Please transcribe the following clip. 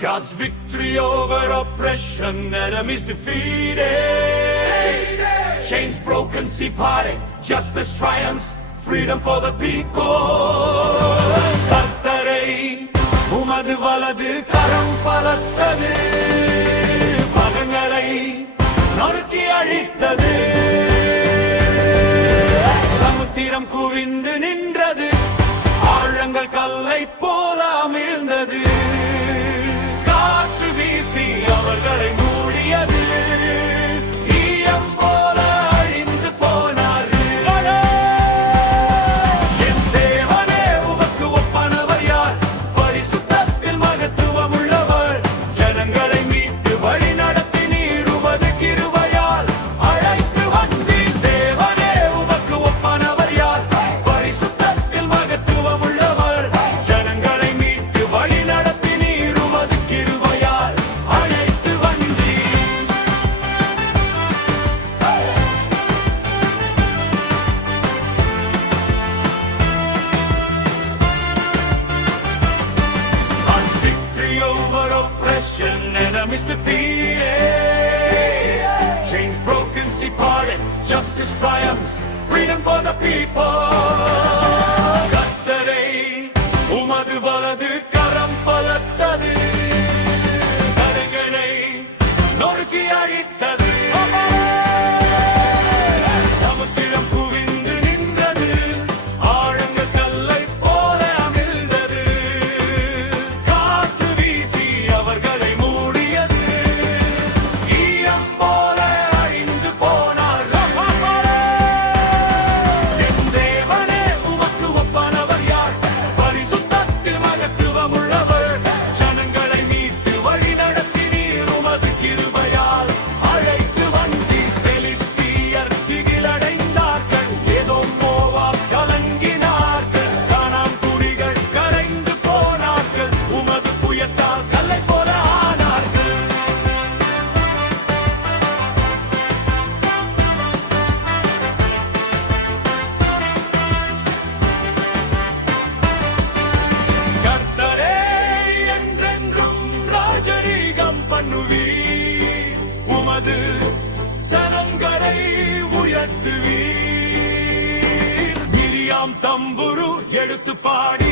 God's victory over oppression, enemies defeated. Chains broken, sea parted, justice triumphs, freedom for the people. கத்தரை உமது வலது கரம் பலத்தது பதங்களை நொறுக்கி அழித்தது சமுத்திரம் குவிந்து நின்றது ஆழங்கள் கல்லை போல அமிழ்ந்தது காற்று வீசி அவர்களை question and I miss the. Chains broken, see pardon, justice triumphs, freedom for the people. பண்ணுவீர் உமது சரங்களை உயர்த்துவீர். மிரியாம் தம்புரு எடுத்து பாடி